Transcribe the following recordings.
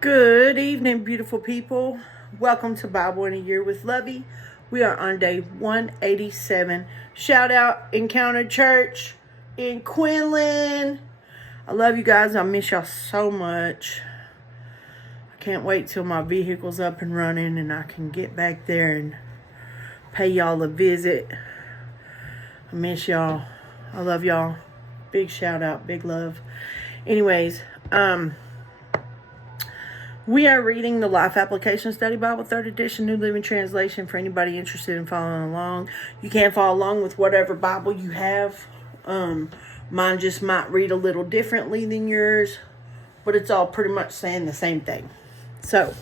Good evening, beautiful people. Welcome to Bible in a Year with Lovie. We are on day 187. Shout out Encounter Church in Quinlan. I love you guys. I miss y'all so much. I can't wait till my vehicle's up and running and I can get back there and pay y'all a visit. I miss y'all. I love y'all. Big shout out, big love. Anyways, we are reading the Life Application Study Bible, 3rd edition, New Living Translation, for anybody interested in following along. You can follow along with whatever Bible you have. Mine just might read a little differently than yours, but it's all pretty much saying the same thing. So,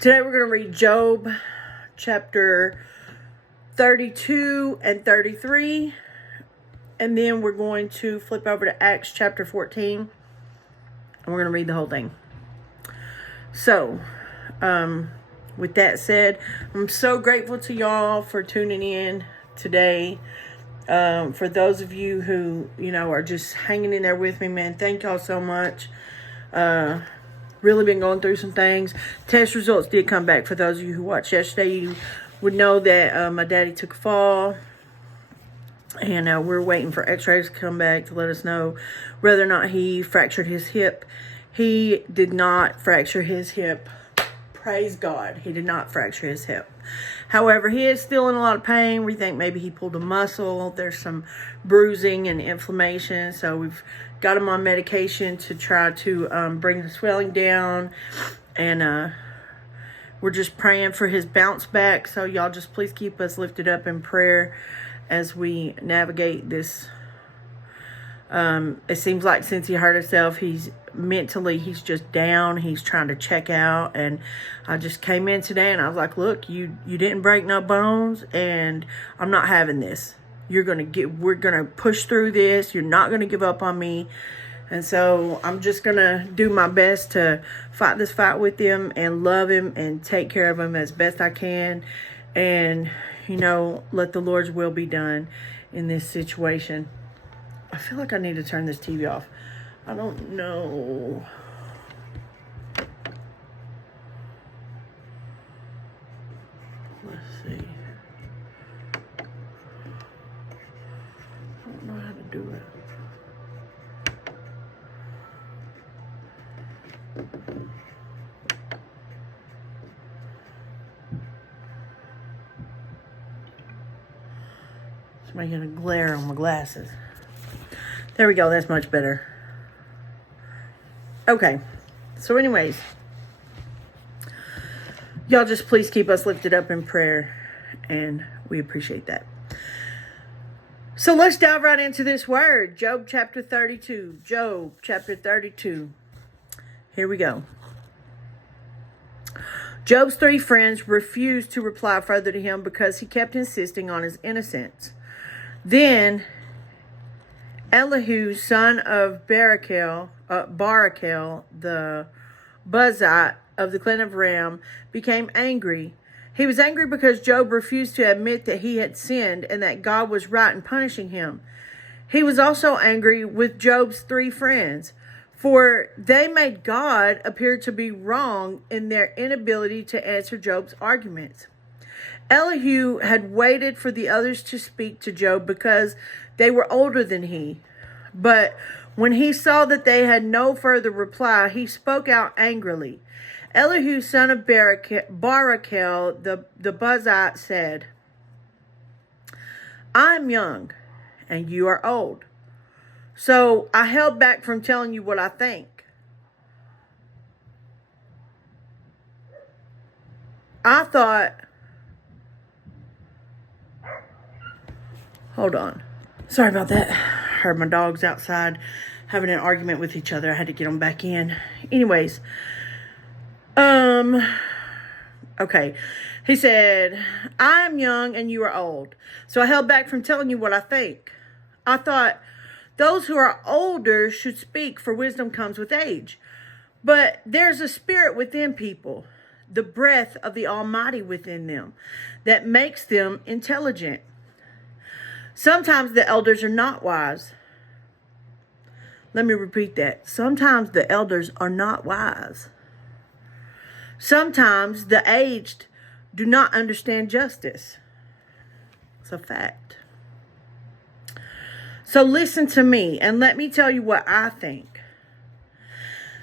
today we're going to read Job chapter 32 and 33, and then we're going to flip over to Acts chapter 14. And we're going to read the whole thing. So, with that said, I'm so grateful to y'all for tuning in today. For those of you who, are just hanging in there with me, man, thank y'all so much. Really been going through some things. Test results did come back. For those of you who watched yesterday, you would know that my daddy took a fall. And we're waiting for x-rays to come back to let us know whether or not he fractured his hip. He did not fracture his hip. Praise God. He did not fracture his hip. However, he is still in a lot of pain. We think maybe he pulled a muscle. There's some bruising and inflammation. So we've got him on medication to try to bring the swelling down. And we're just praying for his bounce back. So y'all just please keep us lifted up in prayer as we navigate this. It seems like since he hurt himself, he's just down. He's trying to check out. And I just came in today and I was like, look, you didn't break no bones and I'm not having this. We're going to push through this. You're not going to give up on me. And so I'm just going to do my best to fight this fight with him and love him and take care of him as best I can. And let the Lord's will be done in this situation. I feel like I need to turn this TV off. I don't know. Let's see. I don't know how to do it. It's making a glare on my glasses. There we go. That's much better. Okay. So anyways, y'all just please keep us lifted up in prayer, and we appreciate that. So let's dive right into this word. Job chapter 32. Job chapter 32. Here we go. Job's 3 friends refused to reply further to him because he kept insisting on his innocence. Then Elihu, son of Barakel, the Buzite of the clan of Ram, became angry. He was angry because Job refused to admit that he had sinned and that God was right in punishing him. He was also angry with Job's 3 friends, for they made God appear to be wrong in their inability to answer Job's arguments. Elihu had waited for the others to speak to Job because they were older than he. But when he saw that they had no further reply, he spoke out angrily. Elihu, son of Barakel, the Buzite, said, I am young, and you are old. So I held back from telling you what I think. I thought... Hold on. Sorry about that. Heard my dogs outside having an argument with each other. I had to get them back in. Anyways. Okay. He said, I am young and you are old. So I held back from telling you what I think. I thought those who are older should speak, for wisdom comes with age. But there's a spirit within people, the breath of the Almighty within them, that makes them intelligent. Sometimes the elders are not wise. Let me repeat that. Sometimes the elders are not wise. Sometimes the aged do not understand justice. It's a fact. So listen to me and let me tell you what I think.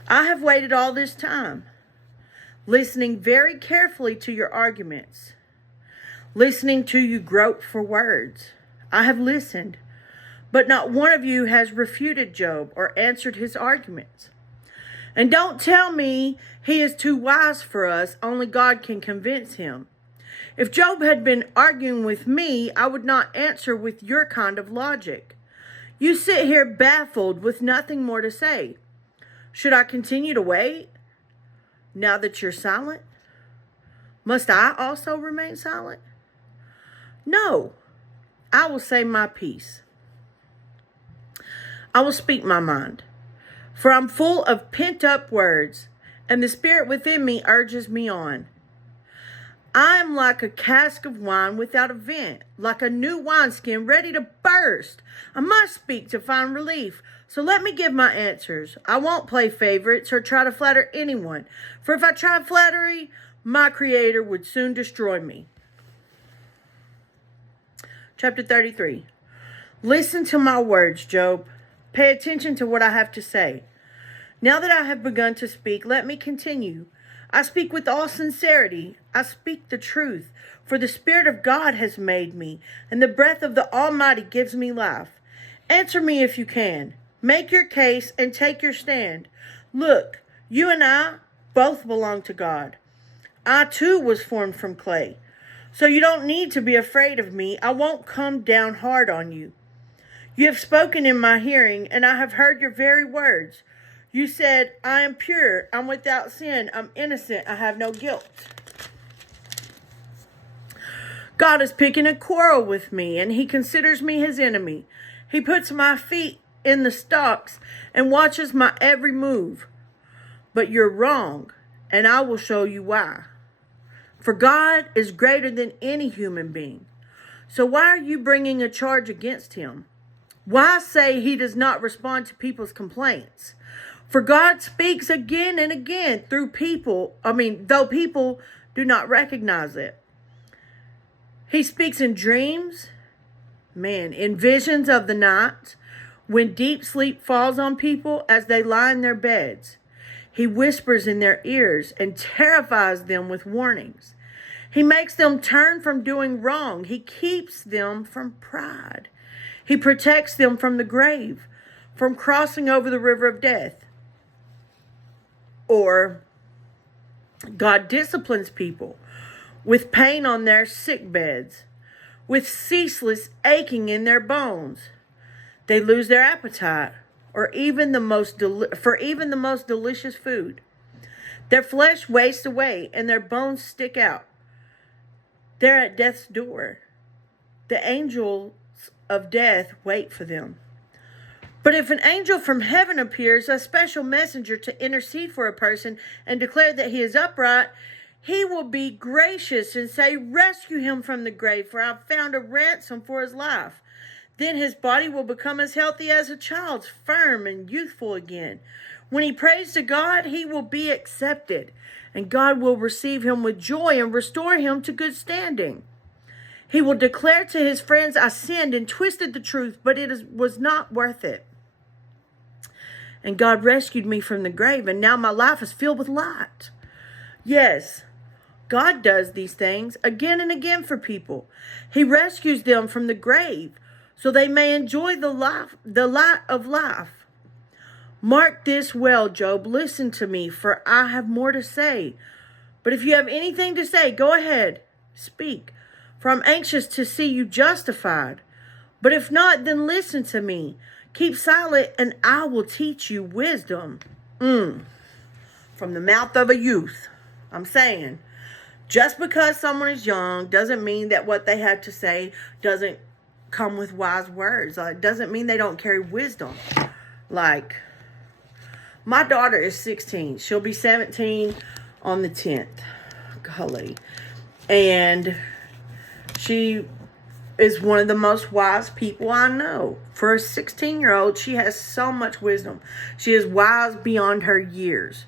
I have waited all this time, listening very carefully to your arguments, listening to you grope for words. I have listened, but not one of you has refuted Job or answered his arguments. And don't tell me he is too wise for us, only God can convince him. If Job had been arguing with me, I would not answer with your kind of logic. You sit here baffled with nothing more to say. Should I continue to wait now that you're silent? Must I also remain silent? No, I will say my piece. I will speak my mind, for I'm full of pent-up words, and the spirit within me urges me on. I am like a cask of wine without a vent, like a new wineskin ready to burst. I must speak to find relief, so let me give my answers. I won't play favorites or try to flatter anyone, for if I tried flattery, my Creator would soon destroy me. Chapter 33. Listen to my words, Job. Pay attention to what I have to say. Now that I have begun to speak, let me continue. I speak with all sincerity. I speak the truth, for the Spirit of God has made me, and the breath of the Almighty gives me life. Answer me if you can. Make your case and take your stand. Look, you and I both belong to God. I too was formed from clay. So you don't need to be afraid of me. I won't come down hard on you. You have spoken in my hearing, and I have heard your very words. You said, I am pure, I'm without sin, I'm innocent, I have no guilt. God is picking a quarrel with me, and he considers me his enemy. He puts my feet in the stocks and watches my every move. But you're wrong, and I will show you why. For God is greater than any human being. So why are you bringing a charge against him? Why say he does not respond to people's complaints? For God speaks again and again through people, though people do not recognize it. He speaks in dreams, in visions of the night, when deep sleep falls on people as they lie in their beds. He whispers in their ears and terrifies them with warnings. He makes them turn from doing wrong. He keeps them from pride. He protects them from the grave, from crossing over the river of death. Or God disciplines people with pain on their sick beds, with ceaseless aching in their bones. They lose their appetite, or even the most delicious food. Their flesh wastes away, and their bones stick out. They're at death's door. The angels of death wait for them. But if an angel from heaven appears, a special messenger to intercede for a person and declare that he is upright, he will be gracious and say, rescue him from the grave, for I've found a ransom for his life. Then his body will become as healthy as a child's, firm and youthful again. When he prays to God, he will be accepted, and God will receive him with joy and restore him to good standing. He will declare to his friends, I sinned and twisted the truth, but was not worth it. And God rescued me from the grave, and now my life is filled with light. Yes, God does these things again and again for people. He rescues them from the grave so they may enjoy the light of life. Mark this well, Job. Listen to me, for I have more to say. But if you have anything to say, go ahead, speak, for I'm anxious to see you justified. But if not, then listen to me. Keep silent, and I will teach you wisdom. From the mouth of a youth. I'm saying, just because someone is young doesn't mean that what they have to say doesn't come with wise words. It doesn't mean they don't carry wisdom. Like, my daughter is 16. She'll be 17 on the 10th. Golly. And she is one of the most wise people I know. For a 16-year-old, she has so much wisdom. She is wise beyond her years.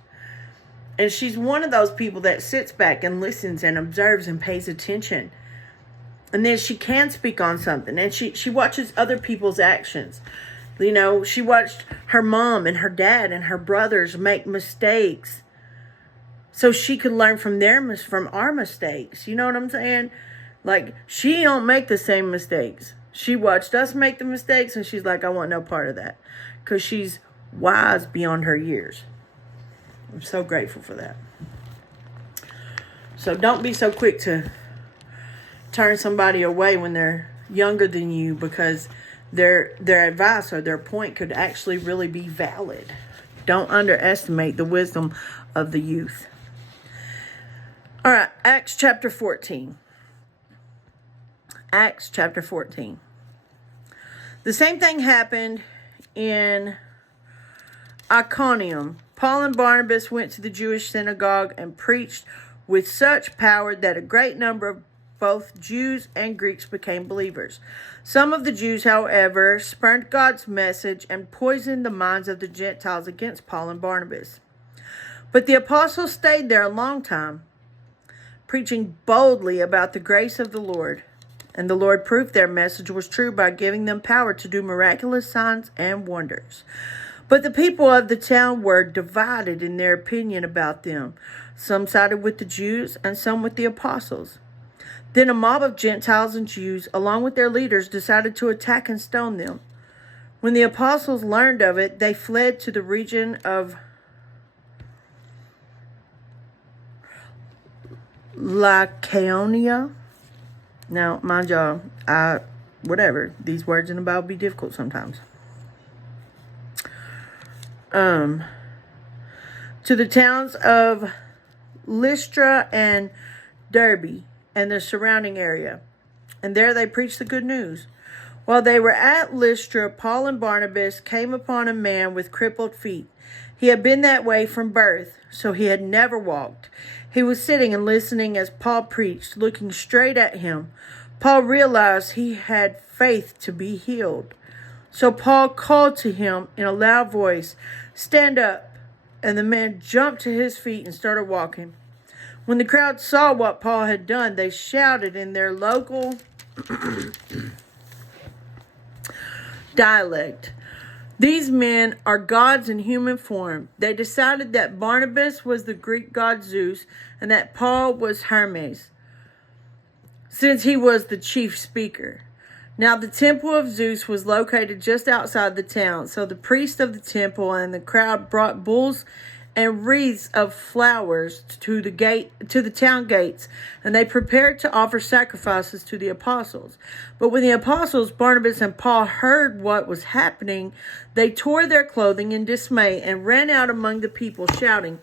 And she's one of those people that sits back and listens and observes and pays attention. And then she can speak on something. And she watches other people's actions. You know, she watched her mom and her dad and her brothers make mistakes, so she could learn from our mistakes. You know what I'm saying? Like, she don't make the same mistakes. She watched us make the mistakes, and she's like, I want no part of that. Because she's wise beyond her years. I'm so grateful for that. So don't be so quick to turn somebody away when they're younger than you, because their advice or their point could actually really be valid. Don't underestimate the wisdom of the youth. All right, Acts chapter 14. Acts chapter 14. The same thing happened in Iconium. Paul and Barnabas went to the Jewish synagogue and preached with such power that a great number of both Jews and Greeks became believers. Some of the Jews, however, spurned God's message and poisoned the minds of the Gentiles against Paul and Barnabas. But the apostles stayed there a long time, preaching boldly about the grace of the Lord. And the Lord proved their message was true by giving them power to do miraculous signs and wonders. But the people of the town were divided in their opinion about them. Some sided with the Jews and some with the apostles. Then a mob of Gentiles and Jews, along with their leaders, decided to attack and stone them. When the apostles learned of it, they fled to the region of Lycaonia. Now, mind y'all, these words in the Bible be difficult sometimes. To the towns of Lystra and Derbe and the surrounding area. And there they preached the good news. While they were at Lystra, Paul and Barnabas came upon a man with crippled feet. He had been that way from birth, so he had never walked. He was sitting and listening as Paul preached, looking straight at him. Paul realized he had faith to be healed. So Paul called to him in a loud voice, "Stand up." And the man jumped to his feet and started walking. When the crowd saw what Paul had done, they shouted in their local dialect, "These men are gods in human form." They decided that Barnabas was the Greek god Zeus and that Paul was Hermes, since he was the chief speaker. Now the temple of Zeus was located just outside the town, so the priest of the temple and the crowd brought bulls and wreaths of flowers to the town gates, and they prepared to offer sacrifices to the apostles. But when the apostles, Barnabas and Paul, heard what was happening, they tore their clothing in dismay and ran out among the people, shouting,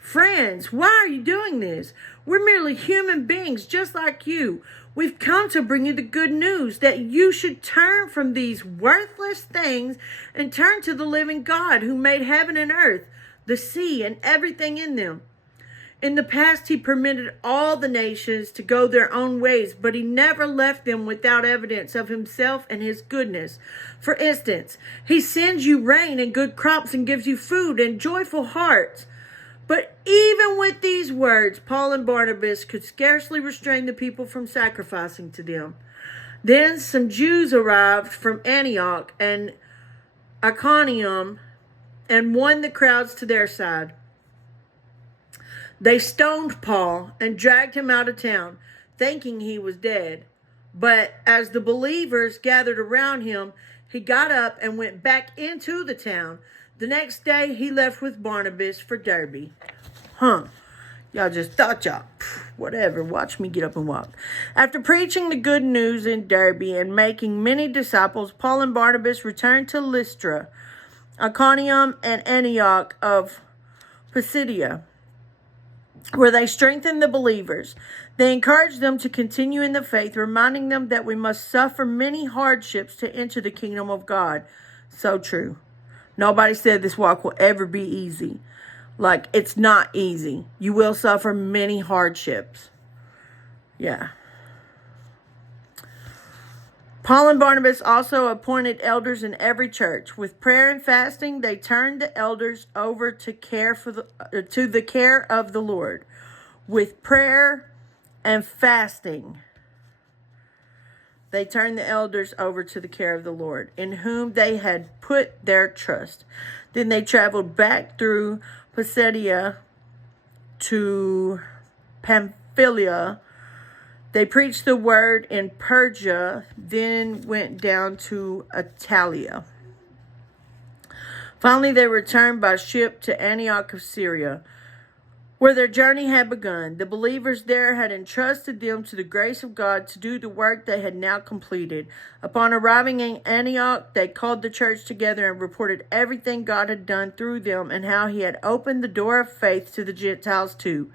"Friends, why are you doing this? We're merely human beings just like you. We've come to bring you the good news that you should turn from these worthless things and turn to the living God who made heaven and earth, the sea, and everything in them. In the past, he permitted all the nations to go their own ways, but he never left them without evidence of himself and his goodness. For instance, he sends you rain and good crops and gives you food and joyful hearts." But even with these words, Paul and Barnabas could scarcely restrain the people from sacrificing to them. Then some Jews arrived from Antioch and Iconium and won the crowds to their side. They stoned Paul and dragged him out of town, thinking he was dead. But as the believers gathered around him, he got up and went back into the town. The next day, he left with Barnabas for Derbe. Y'all just thought whatever, watch me get up and walk. After preaching the good news in Derbe and making many disciples, Paul and Barnabas returned to Lystra, Iconium, and Antioch of Pisidia, where they strengthened the believers. They encouraged them to continue in the faith, reminding them that we must suffer many hardships to enter the kingdom of God. So true. Nobody said this walk will ever be easy. Like, it's not easy. You will suffer many hardships. Yeah. Paul and Barnabas also appointed elders in every church. With prayer and fasting, they turned the elders over to the care of the Lord. With prayer and fasting, they turned the elders over to the care of the Lord, in whom they had put their trust. Then they traveled back through Pisidia to Pamphylia. They preached the word in Persia, then went down to Italia. Finally, they returned by ship to Antioch of Syria, where their journey had begun. The believers there had entrusted them to the grace of God to do the work they had now completed. Upon arriving in Antioch, they called the church together and reported everything God had done through them and how he had opened the door of faith to the Gentiles too.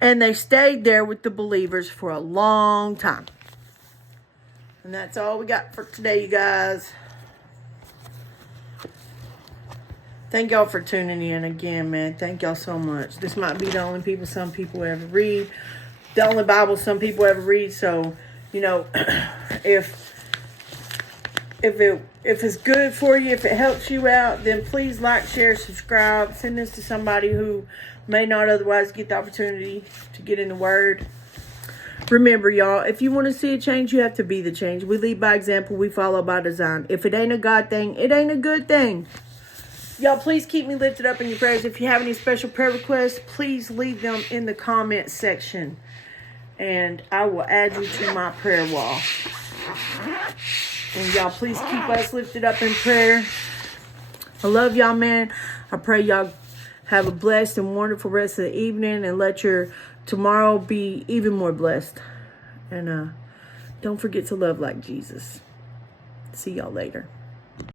And they stayed there with the believers for a long time. And that's all we got for today, you guys. Thank y'all for tuning in again, man. Thank y'all so much. This might be the only some people ever read. The only Bible some people ever read. So, if it's good for you, if it helps you out, then please like, share, subscribe. Send this to somebody who may not otherwise get the opportunity to get in the Word. Remember, y'all, if you want to see a change, you have to be the change. We lead by example. We follow by design. If it ain't a God thing, it ain't a good thing. Y'all, please keep me lifted up in your prayers. If you have any special prayer requests, please leave them in the comment section. And I will add you to my prayer wall. And y'all, please keep us lifted up in prayer. I love y'all, man. I pray y'all have a blessed and wonderful rest of the evening. And let your tomorrow be even more blessed. And don't forget to love like Jesus. See y'all later.